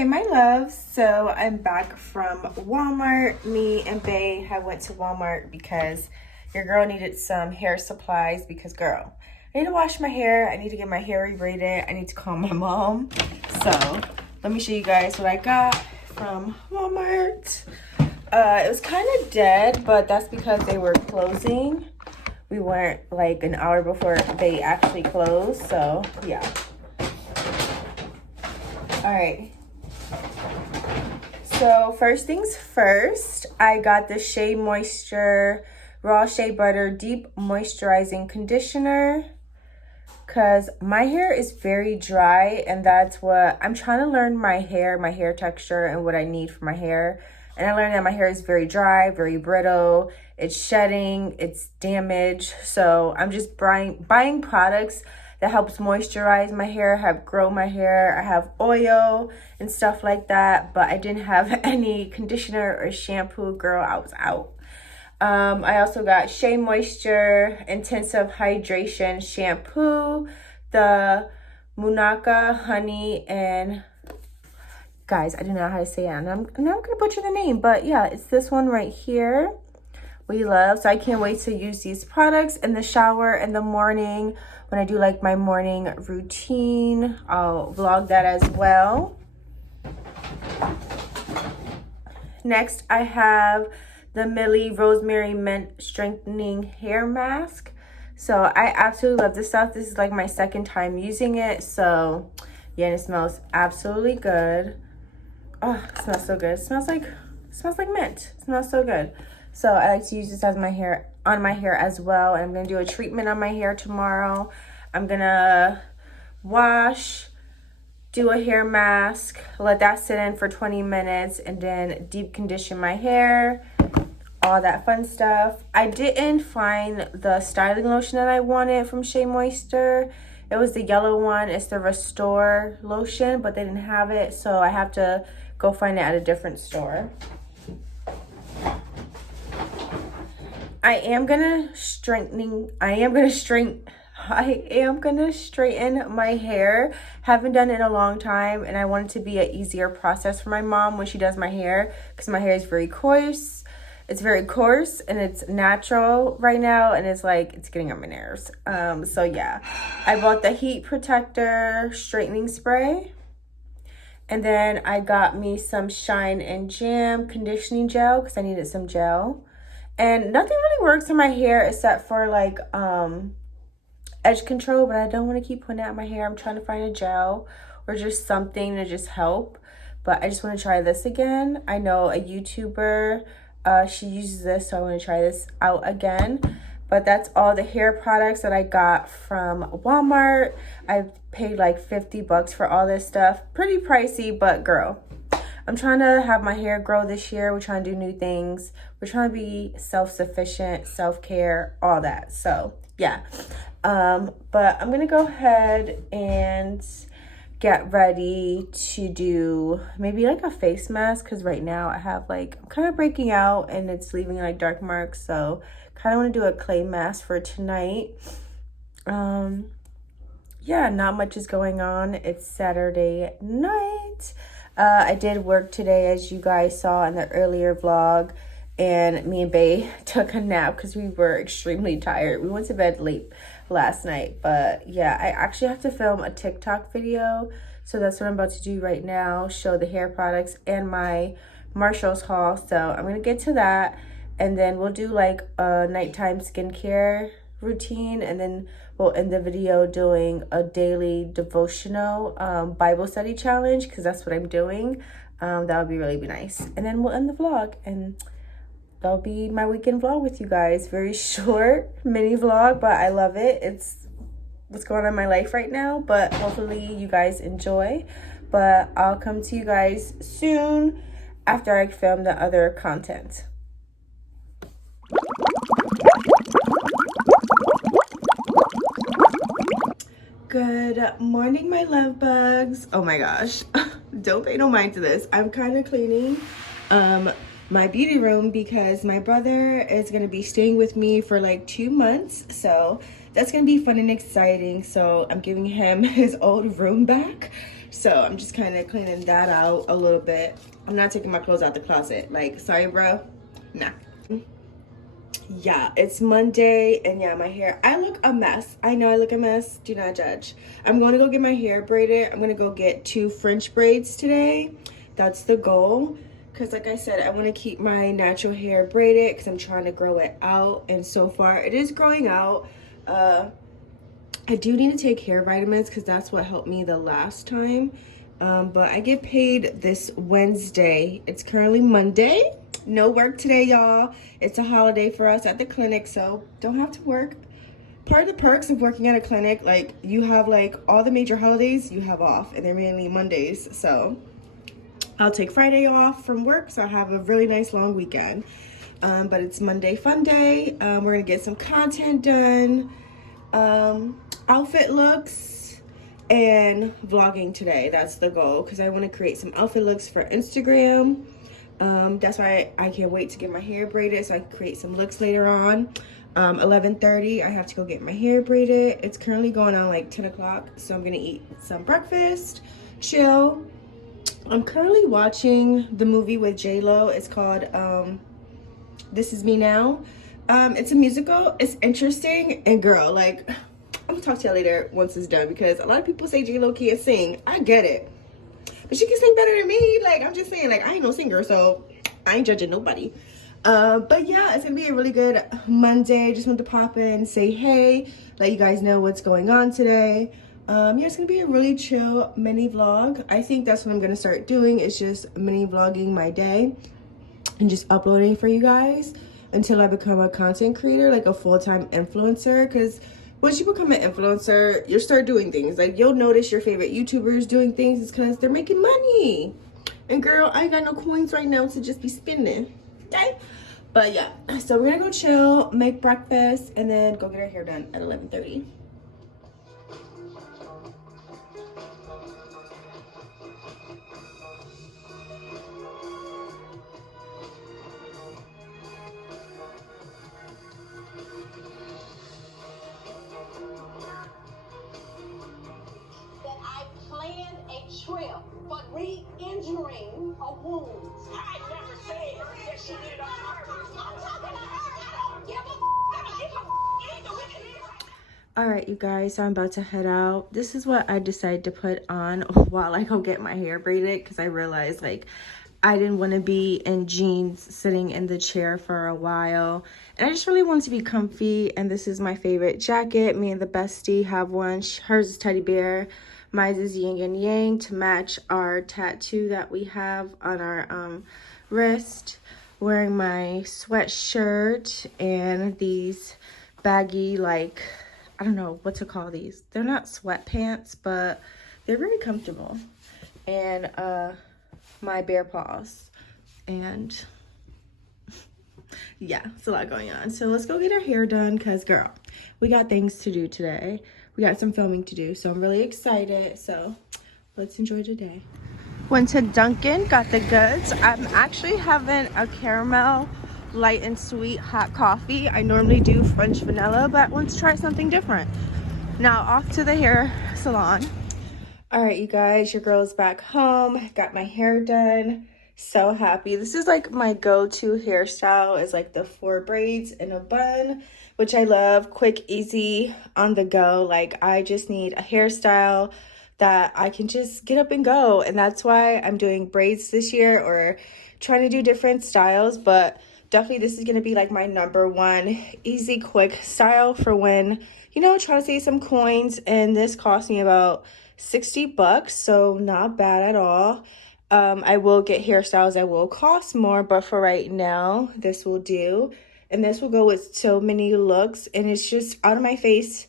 Hey my loves, so I'm back from Walmart. Me and Bae have went to Walmart because your girl needed some hair supplies because girl, I need to wash my hair, I need to get my hair rebraided, I need to call my mom. So let me show you guys what I got from Walmart. It was kind of dead, but that's because they were closing. We went like an hour before they actually closed, so yeah. All right. So first things first, I got the Shea Moisture Raw Shea Butter Deep Moisturizing Conditioner because my hair is very dry and that's what I'm trying to learn my hair texture and what I need for my hair. And I learned that my hair is very dry, very brittle, it's shedding, it's damaged. So I'm just buying products that helps moisturize my hair, grow my hair. I have oil and stuff like that, but I didn't have any conditioner or shampoo. Girl, I was out. I also got Shea Moisture Intensive Hydration Shampoo, the Munaka Honey, and guys, I don't know how to say it, and I'm not gonna butcher the name, but yeah, it's this one right here. We love, so I can't wait to use these products in the shower in the morning when I do like my morning routine. I'll vlog that as well. Next, I have the Millie Rosemary Mint Strengthening Hair Mask. So I absolutely love this stuff. This is like my second time using it. So yeah, and it smells absolutely good. Oh, it smells so good. It smells like mint. It smells so good. So I like to use this as on my hair as well. And I'm gonna do a treatment on my hair tomorrow. I'm gonna wash, do a hair mask, let that sit in for 20 minutes, and then deep condition my hair, all that fun stuff. I didn't find the styling lotion that I wanted from Shea Moisture. It was the yellow one. It's the Restore lotion, but they didn't have it, so I have to go find it at a different store. I am gonna straighten my hair. Haven't done it in a long time, and I want it to be an easier process for my mom when she does my hair, because my hair is very coarse. It's very coarse and it's natural right now, and it's getting on my nerves. So yeah, I bought the heat protector straightening spray, and then I got me some Shine and Jam conditioning gel because I needed some gel. And nothing really works on my hair except for like edge control, but I don't want to keep putting that in my hair. I'm trying to find a gel or just something to just help. But I just want to try this again. I know a YouTuber, she uses this, so I want to try this out again. But that's all the hair products that I got from Walmart. I paid like 50 bucks for all this stuff. Pretty pricey, but girl, I'm trying to have my hair grow this year. We're trying to do new things. We're trying to be self-sufficient, self-care, all that. So yeah, but I'm gonna go ahead and get ready to do maybe like a face mask, because right now I have I'm kind of breaking out and it's leaving like dark marks. So kind of want to do a clay mask for tonight. Yeah, not much is going on. It's Saturday night. I did work today, as you guys saw in the earlier vlog, and me and Bae took a nap because we were extremely tired. We went to bed late last night, but yeah, I actually have to film a TikTok video, so that's what I'm about to do right now, show the hair products and my Marshalls haul. So I'm gonna get to that, and then we'll do like a nighttime skincare routine, and then we'll end the video doing a daily devotional Bible study challenge, because that's what I'm doing. That would be really nice, and then we'll end the vlog, and that'll be my weekend vlog with you guys. Very short mini vlog, but I love it. It's what's going on in my life right now, but hopefully you guys enjoy. But I'll come to you guys soon after I film the other content. Good morning, my love bugs. Oh my gosh, don't pay no mind to this. I'm kind of cleaning my beauty room because my brother is gonna be staying with me for like 2 months, so that's gonna be fun and exciting. So I'm giving him his old room back So I'm just kind of cleaning that out a little bit. I'm not taking my clothes out the closet. Like, sorry, bro. Nah. Yeah, it's Monday, and yeah, my hair, I look a mess. I know I look a mess. Do not judge. I'm going to go get my hair braided. I'm going to go get 2 French braids today. That's the goal. Because like I said, I want to keep my natural hair braided because I'm trying to grow it out. And so far, it is growing out. I do need to take hair vitamins because that's what helped me the last time. But I get paid this Wednesday. It's currently Monday. No work today, y'all. It's a holiday for us at the clinic, so don't have to work. Part of the perks of working at a clinic, like you have like all the major holidays you have off, and they're mainly Mondays. So I'll take Friday off from work, so I have a really nice long weekend. But it's Monday fun day. We're gonna get some content done, outfit looks, and vlogging today. That's the goal, because I want to create some outfit looks for Instagram. That's why I can't wait to get my hair braided so I can create some looks later on. 11:30, I have to go get my hair braided. It's currently going on like 10 o'clock, so I'm gonna eat some breakfast, chill. I'm currently watching the movie with J-Lo. It's called This Is Me Now. It's a musical. It's interesting, and girl, like, I'm gonna talk to y'all later once it's done, because a lot of people say J-Lo can't sing. I get it, but she can sing better than me. Like, I'm just saying, like, I ain't no singer, so I ain't judging nobody. But yeah, it's gonna be a really good Monday. Just wanted to pop in, say hey, let you guys know what's going on today. Yeah, it's gonna be a really chill mini vlog. I think that's what I'm gonna start doing, is just mini vlogging my day and just uploading for you guys until I become a content creator, like a full-time influencer. Because once you become an influencer, you'll start doing things. Like, you'll notice your favorite YouTubers doing things. It's because they're making money. And girl, I ain't got no coins right now to just be spending, okay? But yeah, so we're gonna go chill, make breakfast, and then go get our hair done at 11:30. Trip, but re-injuring a wound. I never said that she did it on purpose. I'm talking to her. I don't give a I don't give a either. All right, you guys, so I'm about to head out. This is what I decided to put on while I go get my hair braided, because I realized, like, I didn't want to be in jeans sitting in the chair for a while, and I just really wanted to be comfy. And this is my favorite jacket. Me and the bestie have one. Hers is teddy bear. Mine is yin and yang, to match our tattoo that we have on our wrist. Wearing my sweatshirt and these baggy, like, I don't know what to call these. They're not sweatpants, but they're very comfortable. And my bare paws. And yeah, it's a lot going on. So let's go get our hair done, because girl, we got things to do today. We got some filming to do, so I'm really excited. So let's enjoy today. Went to Dunkin', got the goods. I'm actually having a caramel light and sweet hot coffee. I normally do French vanilla, but I want to try something different. Now off to the hair salon. All right, you guys, your girl's back home. Got my hair done. So happy. This is like my go-to hairstyle, is like the 4 braids in a bun, which I love. Quick, easy, on the go. Like, I just need a hairstyle that I can just get up and go. And that's why I'm doing braids this year, or trying to do different styles. But definitely this is going to be like my #1 easy, quick style for when, you know, trying to save some coins. And this cost me about $60, so not bad at all. I will get hairstyles that will cost more, but for right now, this will do. And this will go with so many looks, and it's just out of my face,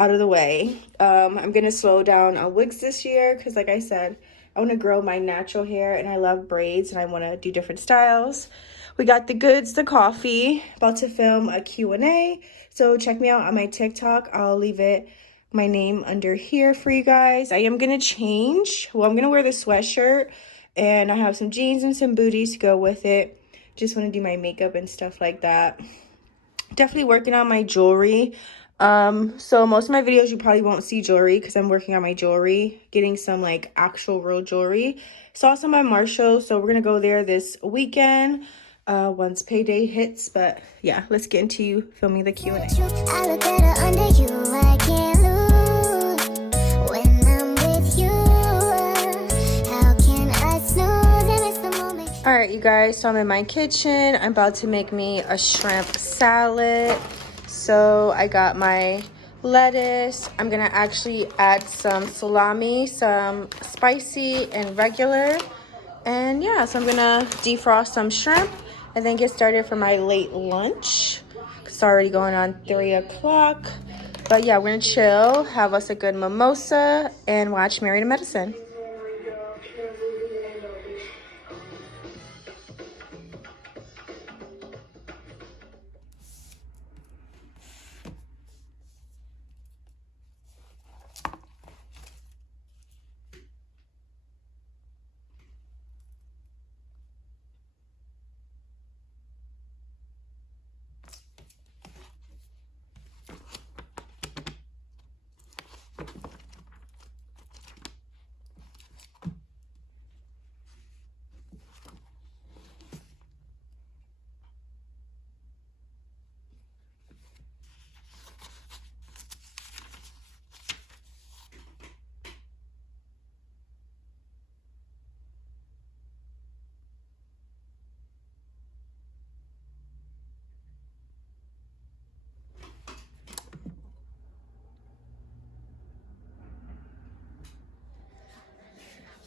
out of the way. I'm gonna slow down on wigs this year, because like I said, I want to grow my natural hair, and I love braids, and I want to do different styles. We got the goods, the coffee, about to film a Q&A, so check me out on my TikTok. I'll leave it, my name, under here for you guys. I am gonna change. Well, I'm gonna wear the sweatshirt, and I have some jeans and some booties to go with it. Just want to do my makeup and stuff like that. Definitely working on my jewelry. So most of my videos you probably won't see jewelry because I'm working on my jewelry, getting some like actual real jewelry. Saw some by Marshall, so we're gonna go there this weekend once payday hits. But yeah, let's get into filming the Q&A. I look better under you, I can't lose when I'm with you. How can I snooze and miss the moment? All right, you guys, so I'm in my kitchen. I'm about to make me a shrimp salad. So I got my lettuce. I'm gonna actually add some salami, some spicy and regular. And yeah, so I'm gonna defrost some shrimp and then get started for my late lunch. It's already going on 3 o'clock. But yeah, we're gonna chill, have us a good mimosa, and watch Married to Medicine.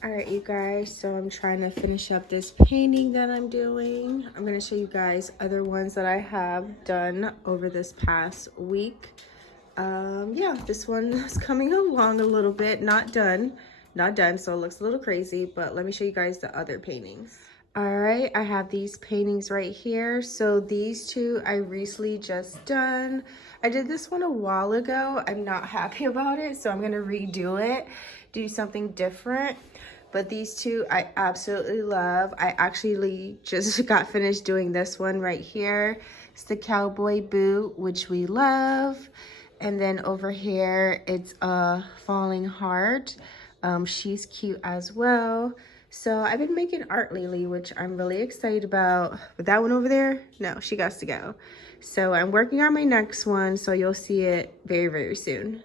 All right, you guys, so I'm trying to finish up this painting that I'm doing. I'm going to show you guys other ones that I have done over this past week. Yeah, this one is coming along a little bit. Not done, so it looks a little crazy, but let me show you guys the other paintings. All right, I have these paintings right here. So these two I recently just done. I did this one a while ago. I'm not happy about it, so I'm going to redo it, do something different. But these two I absolutely love. I actually just got finished doing this one right here. It's the cowboy boot, which we love. And then over here, it's a falling heart. She's cute as well. So I've been making art lately, which I'm really excited about. But that one over there, no, she got to go. So I'm working on my next one, so you'll see it very, very soon.